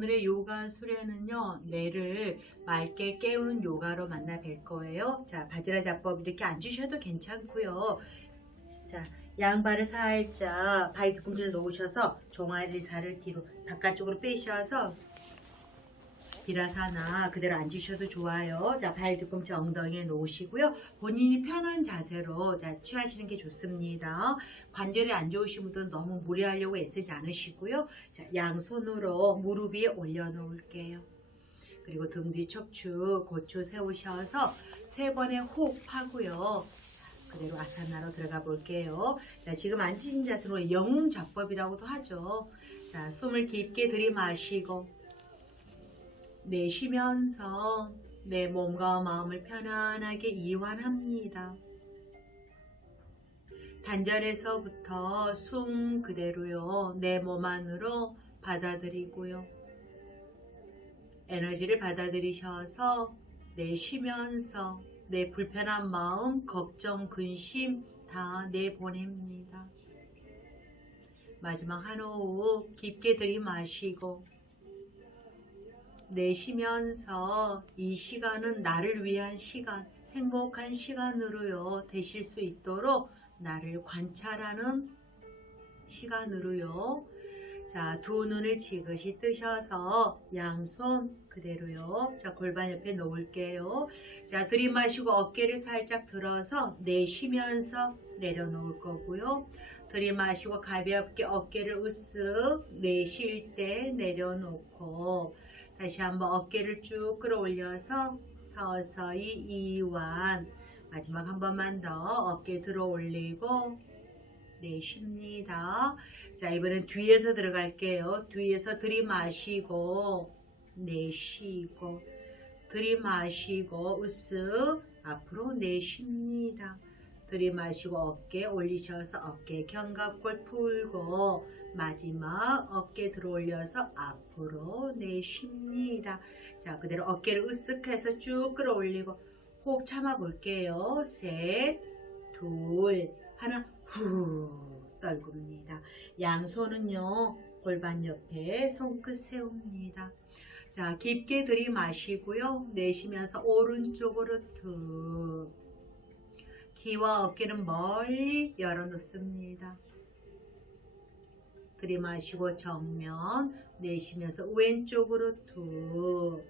자, 오늘의 요가 수련은요, 뇌를 맑게 깨우는 요가로 만나 뵐 거예요. 자, 바지락 자법 이렇게 앉으셔도 괜찮고요. 자, 양발을 살짝 바위 뒤꿈치를 놓으셔서 종아리 살을 뒤로 바깥쪽으로 빼셔서 비라사나 그대로 앉으셔도 좋아요. 자, 발 뒤꿈치 엉덩이에 놓으시고요. 본인이 편한 자세로 자, 취하시는 게 좋습니다. 관절이 안 좋으신 분들은 너무 무리하려고 애쓰지 않으시고요. 자, 양손으로 무릎 위에 올려놓을게요. 그리고 등 뒤 척추, 고추 세우셔서 세 번의 호흡하고요. 그대로 아사나로 들어가 볼게요. 자, 지금 앉으신 자세로 영웅 작법이라고도 하죠. 자, 숨을 깊게 들이마시고 내쉬면서 내 몸과 마음을 편안하게 이완합니다. 단전에서부터 숨 그대로요. 내 몸 안으로 받아들이고요. 에너지를 받아들이셔서 내쉬면서 내 불편한 마음, 걱정, 근심 다 내보냅니다. 마지막 한 호흡 깊게 들이마시고 내쉬면서 이 시간은 나를 위한 시간, 행복한 시간으로요, 되실 수 있도록 나를 관찰하는 시간으로요. 자, 두 눈을 지그시 뜨셔서 양손 그대로요. 자, 골반 옆에 놓을게요. 자, 들이마시고 어깨를 살짝 들어서 내쉬면서 내려놓을 거고요. 들이마시고 가볍게 어깨를 으쓱 내쉴 때 내려놓고 다시 한번 어깨를 쭉 끌어올려서 서서히 이완 마지막 한 번만 더 어깨 들어 올리고 내쉽니다. 자 이번엔 뒤에서 들어갈게요. 뒤에서 들이마시고 내쉬고 들이마시고 으쓱 앞으로 내쉽니다. 들이마시고 어깨 올리셔서 어깨 견갑골 풀고 마지막 어깨 들어 올려서 앞으로 내쉽니다. 자 그대로 어깨를 으쓱해서 쭉 끌어올리고 호흡 참아 볼게요. 셋, 둘, 하나 후 떨굽니다. 양손은요 골반 옆에 손끝 세웁니다. 자 깊게 들이마시고요. 내쉬면서 오른쪽으로 툭 귀와 어깨는 멀리 열어놓습니다. 들이마시고 정면 내쉬면서 왼쪽으로 툭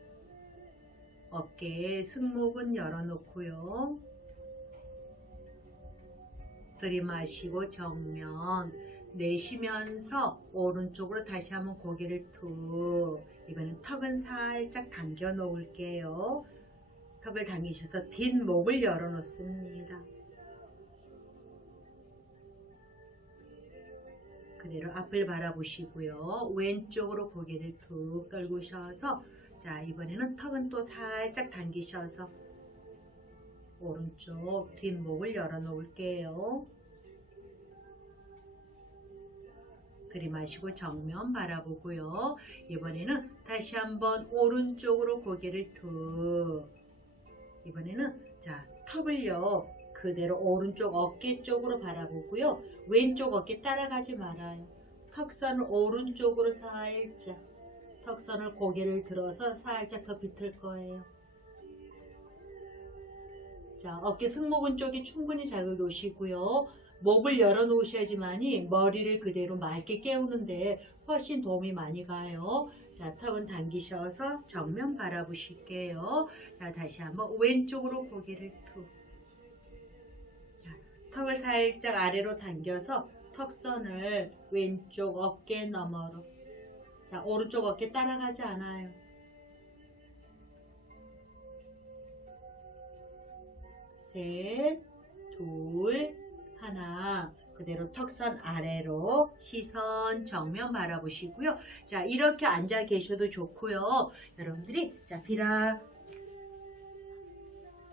어깨 승모근 열어놓고요. 들이마시고 정면 내쉬면서 오른쪽으로 다시 한번 고개를 툭 이번엔 턱은 살짝 당겨 놓을게요. 턱을 당기셔서 뒷목을 열어 놓습니다. 그대로 앞을 바라보시고요. 왼쪽으로 고개를 툭 떨구셔서 자 이번에는 턱은 또 살짝 당기셔서 오른쪽 뒷목을 열어 놓을게요. 들이마시고 정면 바라보고요. 이번에는 다시 한번 오른쪽으로 고개를 툭 이번에는 자 턱을요 그대로 오른쪽 어깨 쪽으로 바라보고요. 왼쪽 어깨 따라가지 말아요. 턱선을 오른쪽으로 살짝 턱선을 고개를 들어서 살짝 더 비틀 거예요. 자, 어깨 승모근 쪽이 충분히 자극이 오시고요. 목을 열어놓으셔야지만이 머리를 그대로 맑게 깨우는데 훨씬 도움이 많이 가요. 자, 턱은 당기셔서 정면 바라보실게요. 자, 다시 한번 왼쪽으로 고개를 툭. 자, 턱을 살짝 아래로 당겨서 턱선을 왼쪽 어깨 너머로. 자, 오른쪽 어깨 따라가지 않아요. 셋, 둘, 하나. 그대로 턱선 아래로 시선 정면 바라보시고요. 자, 이렇게 앉아 계셔도 좋고요. 여러분들이 자, 비라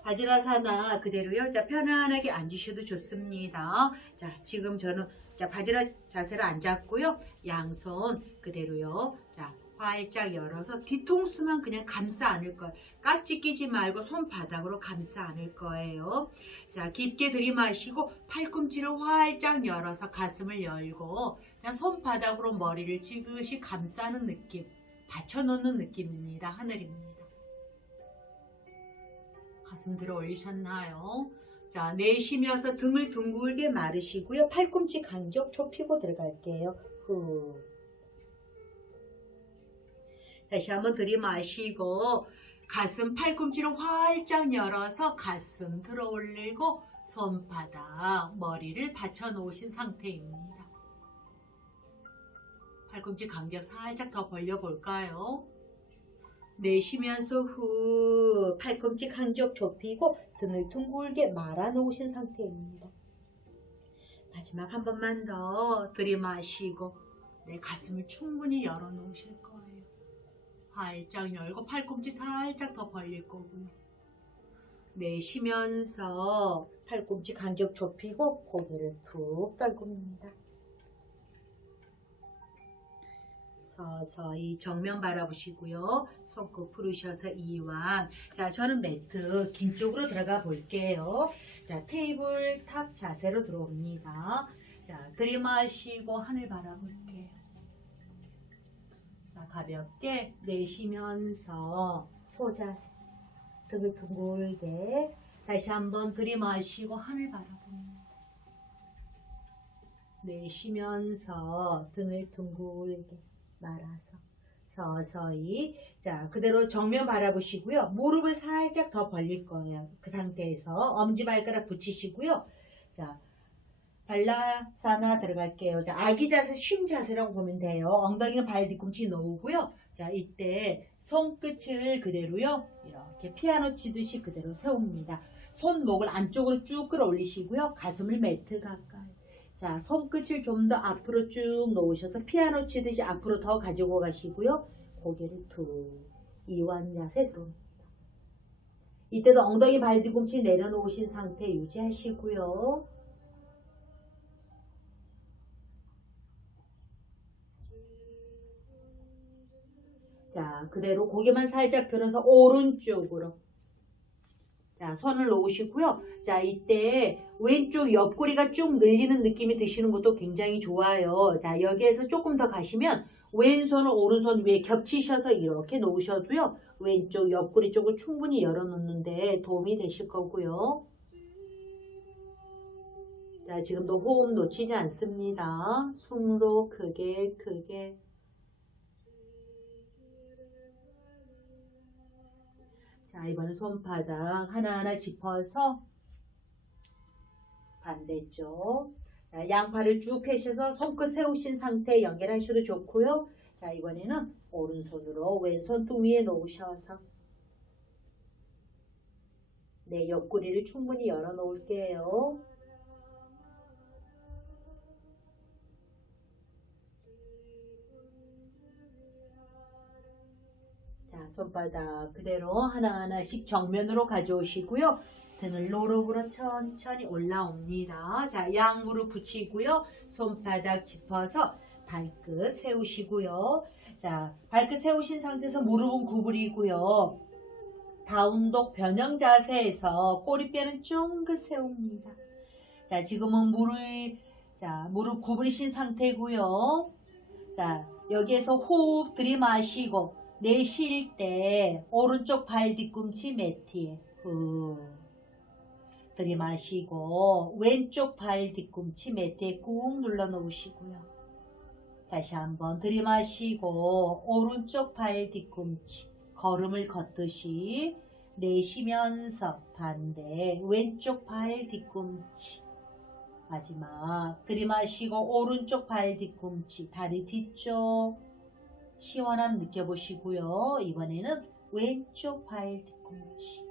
바지라사나 그대로요. 자, 편안하게 앉으셔도 좋습니다. 자, 지금 저는 자, 바지라 자세로 앉았고요. 양손 그대로요. 자, 활짝 열어서 뒤통수만 그냥 감싸 안을 거예요. 깍지 끼지 말고 손바닥으로 감싸 안을 거예요. 자, 깊게 들이마시고 팔꿈치를 활짝 열어서 가슴을 열고 자, 손바닥으로 머리를 지그시 감싸는 느낌. 받쳐놓는 느낌입니다. 하늘입니다. 가슴 들어 올리셨나요? 자, 내쉬면서 등을 둥글게 마르시고요. 팔꿈치 간격 좁히고 들어갈게요. 후. 다시 한번 들이마시고 가슴 팔꿈치를 활짝 열어서 가슴 들어 올리고 손바닥 머리를 받쳐 놓으신 상태입니다. 팔꿈치 간격 살짝 더 벌려 볼까요? 내쉬면서 후 팔꿈치 간격 좁히고 등을 둥글게 말아 놓으신 상태입니다. 마지막 한 번만 더 들이마시고 내 가슴을 충분히 열어 놓으실 거예요. 활짝 열고 팔꿈치 살짝 더 벌릴 거고요. 내쉬면서 팔꿈치 간격 좁히고 고개를 툭 떨굽니다. 서서히 정면 바라보시고요. 손끝 풀으셔서 이완. 자, 저는 매트 긴 쪽으로 들어가 볼게요. 자, 테이블 탑 자세로 들어옵니다. 자, 들이마시고 하늘 바라볼게요. 자, 가볍게 내쉬면서 소자세. 등을 둥글게 다시 한번 들이마시고 하늘 바라봅니다. 내쉬면서 등을 둥글게 말아서 서서히. 자 그대로 정면 바라보시고요. 무릎을 살짝 더 벌릴 거예요. 그 상태에서 엄지발가락 붙이시고요. 자 발라사나 들어갈게요. 자 아기 자세 쉼 자세라고 보면 돼요. 엉덩이는 발 뒤꿈치 놓으고요. 자 이때 손끝을 그대로요. 이렇게 피아노 치듯이 그대로 세웁니다. 손목을 안쪽으로 쭉 끌어올리시고요. 가슴을 매트 가까이 자, 손끝을 좀 더 앞으로 쭉 놓으셔서 피아노 치듯이 앞으로 더 가지고 가시고요. 고개를 툭 이완 자세 들어옵니다. 이때도 엉덩이 발 뒤꿈치 내려놓으신 상태 유지하시고요. 자, 그대로 고개만 살짝 들어서 오른쪽으로 자, 손을 놓으시고요. 자, 이때 왼쪽 옆구리가 쭉 늘리는 느낌이 드시는 것도 굉장히 좋아요. 자, 여기에서 조금 더 가시면 왼손을 오른손 위에 겹치셔서 이렇게 놓으셔도요. 왼쪽 옆구리 쪽을 충분히 열어놓는데 도움이 되실 거고요. 자, 지금도 호흡 놓치지 않습니다. 숨도 크게 크게 자, 이번엔 손바닥 하나하나 짚어서 반대쪽. 자, 양팔을 쭉 펴셔서 손끝 세우신 상태 연결하셔도 좋고요. 자, 이번에는 오른손으로 왼손 등 위에 놓으셔서 네, 옆구리를 충분히 열어 놓을게요. 손바닥 그대로 하나하나씩 정면으로 가져오시고요. 등을 노릇으로 천천히 올라옵니다. 자, 양무릎 붙이고요. 손바닥 짚어서 발끝 세우시고요. 자, 발끝 세우신 상태에서 무릎은 구부리고요. 다운독 변형 자세에서 꼬리뼈는 쫑긋 세웁니다. 자, 지금은 무릎, 자, 무릎 구부리신 상태고요. 자, 여기에서 호흡 들이마시고 내쉴 때 오른쪽 발 뒤꿈치 매트에. 후. 들이마시고 왼쪽 발 뒤꿈치 매트에 꾹 눌러 놓으시고요. 다시 한번 들이마시고 오른쪽 발 뒤꿈치 걸음을 걷듯이 내쉬면서 반대 왼쪽 발 뒤꿈치. 마지막 들이마시고 오른쪽 발 뒤꿈치 다리 뒤쪽 시원함 느껴보시고요. 이번에는 왼쪽 발 뒤꿈치.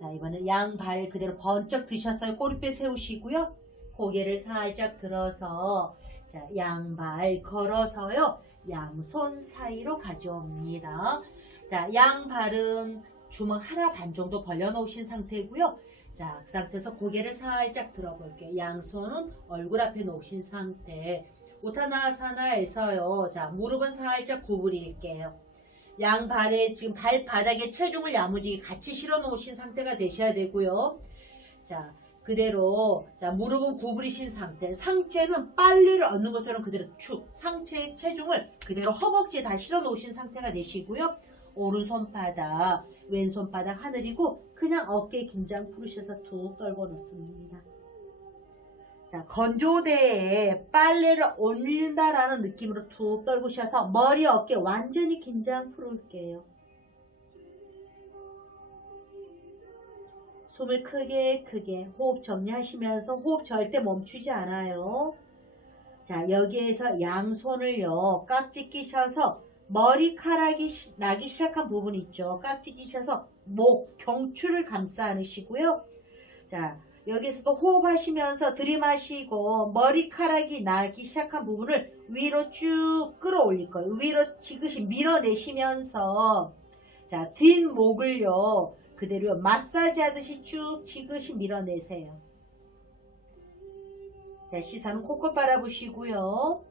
자, 이번엔 양발 그대로 번쩍 드셨어요. 꼬리뼈 세우시고요. 고개를 살짝 들어서 자, 양발 걸어서요. 양손 사이로 가져옵니다. 자, 양발은 주먹 하나 반 정도 벌려 놓으신 상태고요. 자, 그 상태에서 고개를 살짝 들어볼게요. 양손은 얼굴 앞에 놓으신 상태. 우타나사나에서요. 자, 무릎은 살짝 구부릴게요. 양 발에 지금 발바닥에 체중을 야무지게 같이 실어 놓으신 상태가 되셔야 되고요. 자, 그대로 자 무릎은 구부리신 상태 상체는 빨래를 얻는 것처럼 그대로 축 상체의 체중을 그대로 허벅지에 다 실어 놓으신 상태가 되시고요 오른손바닥 왼손바닥 하늘이고 그냥 어깨 긴장 풀으셔서 툭 떨궈 놓습니다 자 건조대에 빨래를 올린다라는 느낌으로 툭 떨구셔서 머리 어깨 완전히 긴장 풀을게요 숨을 크게 크게 호흡 정리하시면서 호흡 절대 멈추지 않아요. 자 여기에서 양손을요 깍지 끼셔서 머리카락이 시- 나기 시작한 부분 있죠. 깍지 끼셔서 목 경추를 감싸 안으시고요. 자 여기서도 호흡하시면서 들이마시고 머리카락이 나기 시작한 부분을 위로 쭉 끌어올릴 거예요. 위로 지그시 밀어내시면서 자 뒷목을요 그대로 마사지 하듯이 쭉 지그시 밀어내세요. 자, 시선은 코끝 바라보시고요.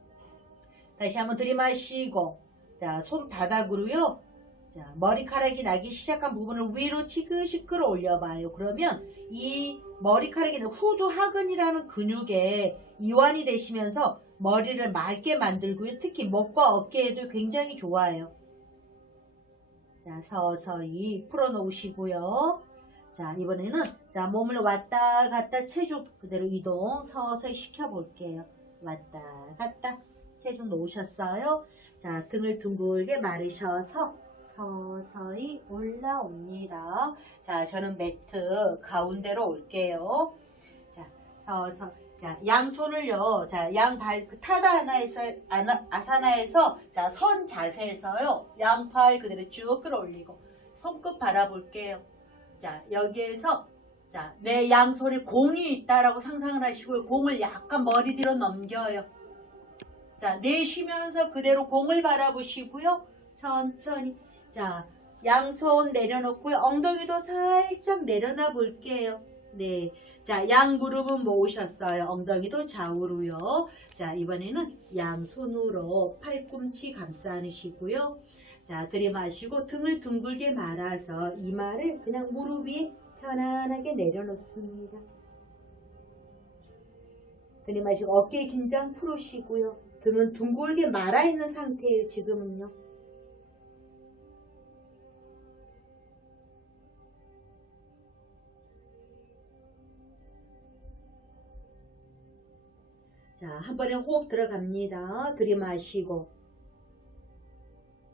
다시 한번 들이마시고, 자, 손바닥으로요. 자, 머리카락이 나기 시작한 부분을 위로 지그시 끌어올려 봐요. 그러면 이 머리카락이 후두 하근이라는 근육에 이완이 되시면서 머리를 맑게 만들고요. 특히 목과 어깨에도 굉장히 좋아요. 자, 서서히 풀어놓으시고요. 자, 이번에는 자, 몸을 왔다 갔다 체중 그대로 이동 서서히 시켜볼게요. 왔다 갔다 체중 놓으셨어요. 자, 등을 둥글게 마르셔서 서서히 올라옵니다. 자, 저는 매트 가운데로 올게요. 자, 서서 자, 양손을요. 자, 양발 그 타다 하나에서 아사나에서 자, 선 자세에서요. 양팔 그대로 쭉 끌어올리고 손끝 바라볼게요. 자, 여기에서 자, 내 양손에 공이 있다라고 상상을 하시고요. 공을 약간 머리 뒤로 넘겨요. 자, 내쉬면서 그대로 공을 바라보시고요. 천천히 자, 양손 내려놓고요. 엉덩이도 살짝 내려놔 볼게요. 네. 자, 양 무릎은 모으셨어요. 엉덩이도 좌우로요. 자, 이번에는 양손으로 팔꿈치 감싸 안으시고요. 자, 들이마시고 등을 둥글게 말아서 이마를 그냥 무릎 위에 편안하게 내려놓습니다. 들이마시고 어깨 긴장 풀으시고요. 등은 둥글게 말아 있는 상태예요. 지금은요. 자, 한 번에 호흡 들어갑니다. 들이마시고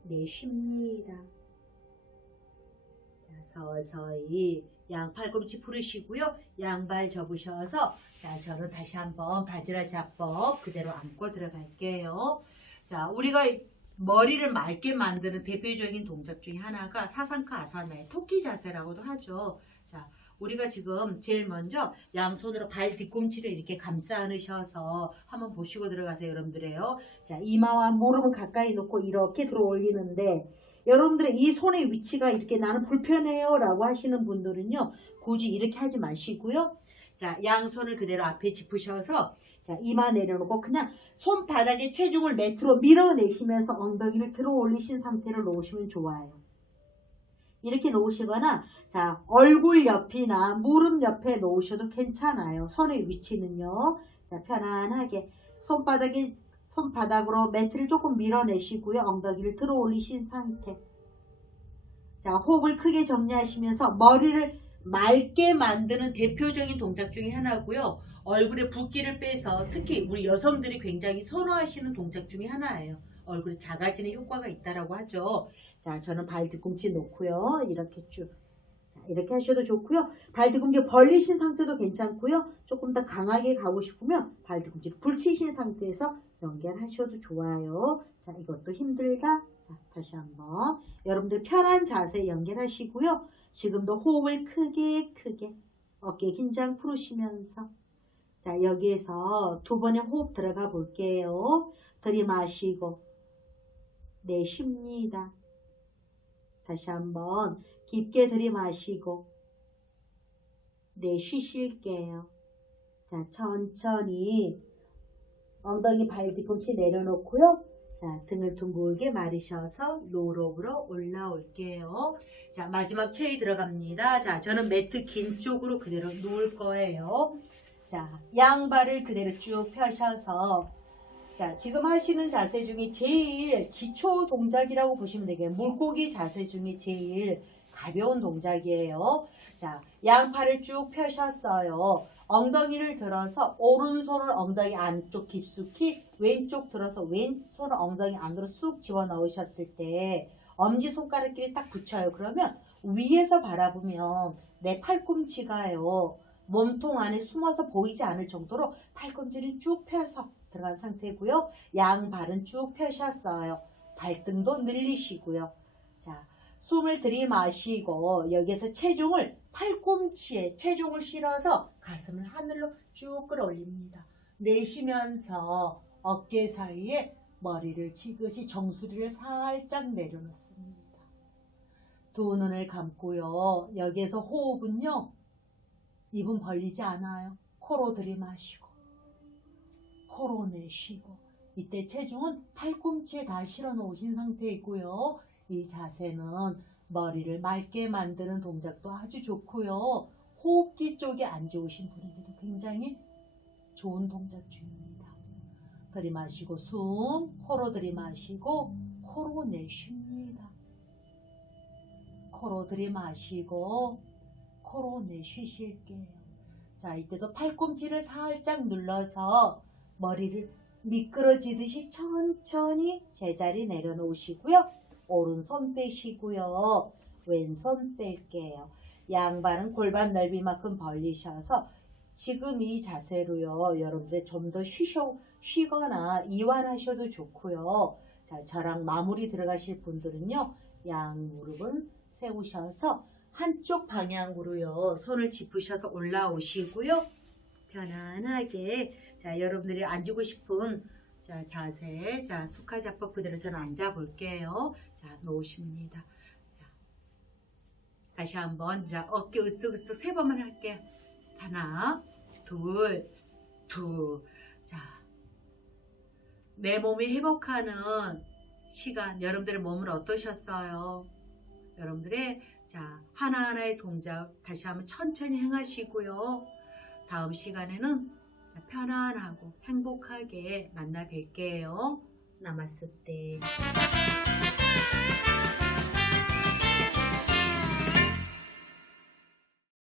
내쉽니다. 자, 서서히 양 팔꿈치 풀으시고요. 양발 접으셔서 자, 저는 다시 한번 바지락 잡법 그대로 안고 들어갈게요. 자, 우리가 머리를 맑게 만드는 대표적인 동작 중에 하나가 사상카 아사나의 토끼 자세라고도 하죠. 자, 우리가 지금 제일 먼저 양손으로 발 뒤꿈치를 이렇게 감싸 안으셔서 한번 보시고 들어가세요, 여러분들이요. 자, 이마와 무릎을 가까이 놓고 이렇게 들어 올리는데 여러분들의 이 손의 위치가 이렇게 나는 불편해요 라고 하시는 분들은요 굳이 이렇게 하지 마시고요 자 양손을 그대로 앞에 짚으셔서 자 이마 내려놓고 그냥 손바닥에 체중을 매트로 밀어내시면서 엉덩이를 들어 올리신 상태로 놓으시면 좋아요 이렇게 놓으시거나 자 얼굴 옆이나 무릎 옆에 놓으셔도 괜찮아요 손의 위치는요 자 편안하게 손바닥이 손바닥으로 매트를 조금 밀어내시고요. 엉덩이를 들어 올리신 상태. 자, 호흡을 크게 정리하시면서 머리를 맑게 만드는 대표적인 동작 중에 하나고요. 얼굴에 붓기를 빼서 특히 우리 여성들이 굉장히 선호하시는 동작 중에 하나예요. 얼굴이 작아지는 효과가 있다라고 하죠. 자, 저는 발 뒤꿈치 놓고요. 이렇게 쭉. 자, 이렇게 하셔도 좋고요. 발 뒤꿈치 벌리신 상태도 괜찮고요. 조금 더 강하게 가고 싶으면 발 뒤꿈치를 불치신 상태에서 연결하셔도 좋아요. 자, 이것도 힘들다. 자, 다시 한번. 여러분들 편한 자세 연결하시고요. 지금도 호흡을 크게 크게 어깨 긴장 풀으시면서 자, 여기에서 두 번의 호흡 들어가 볼게요. 들이마시고 내쉽니다. 다시 한번 깊게 들이마시고 내쉬실게요. 자, 천천히 엉덩이 발 뒤꿈치 내려놓고요. 자, 등을 둥글게 마르셔서 롤업으로 올라올게요. 자, 마지막 체이 들어갑니다. 자, 저는 매트 긴 쪽으로 그대로 누울 거예요. 자, 양발을 그대로 쭉 펴셔서 자, 지금 하시는 자세 중에 제일 기초 동작이라고 보시면 되겠네요. 물고기 자세 중에 제일 가벼운 동작이에요. 자, 양팔을 쭉 펴셨어요. 엉덩이를 들어서 오른손을 엉덩이 안쪽 깊숙이 왼쪽 들어서 왼손을 엉덩이 안으로 쑥 집어 넣으셨을 때 엄지손가락끼리 딱 붙여요. 그러면 위에서 바라보면 내 팔꿈치가요. 몸통 안에 숨어서 보이지 않을 정도로 팔꿈치를 쭉 펴서 들어간 상태고요. 양 발은 쭉 펴셨어요. 발등도 늘리시고요. 자, 숨을 들이마시고 여기서 체중을 팔꿈치에 체중을 실어서 가슴을 하늘로 쭉 끌어올립니다. 내쉬면서 어깨 사이에 머리를 지그시 정수리를 살짝 내려놓습니다. 두 눈을 감고요. 여기에서 호흡은요. 입은 벌리지 않아요. 코로 들이마시고 코로 내쉬고 이때 체중은 팔꿈치에 다 실어 놓으신 상태이고요. 이 자세는 머리를 맑게 만드는 동작도 아주 좋고요. 호흡기 쪽에 안 좋으신 분에게도 굉장히 좋은 동작 중입니다. 들이마시고 숨, 코로 들이마시고 코로 내쉽니다. 코로 들이마시고 코로 내쉬실게요. 자, 이때도 팔꿈치를 살짝 눌러서 머리를 미끄러지듯이 천천히 제자리 내려놓으시고요. 오른손 빼시고요. 왼손 뺄게요. 양발은 골반 넓이만큼 벌리셔서 지금 이 자세로요. 여러분들 좀 더 쉬셔, 쉬거나 이완하셔도 좋고요. 자, 저랑 마무리 들어가실 분들은요. 양 무릎은 세우셔서 한쪽 방향으로요. 손을 짚으셔서 올라오시고요. 편안하게 자, 여러분들이 앉고 싶은 자, 자세, 자, 수카자법 그대로 저는 앉아 볼게요. 자, 놓으십니다. 자, 다시 한번, 자, 어깨 으쓱으쓱 세 번만 할게요. 하나, 둘, 둘. 자, 내 몸이 회복하는 시간, 여러분들의 몸은 어떠셨어요? 여러분들의 자, 하나하나의 동작 다시 한번 천천히 행하시고요. 다음 시간에는 편안하고 행복하게 만나 뵐게요. 나마스테.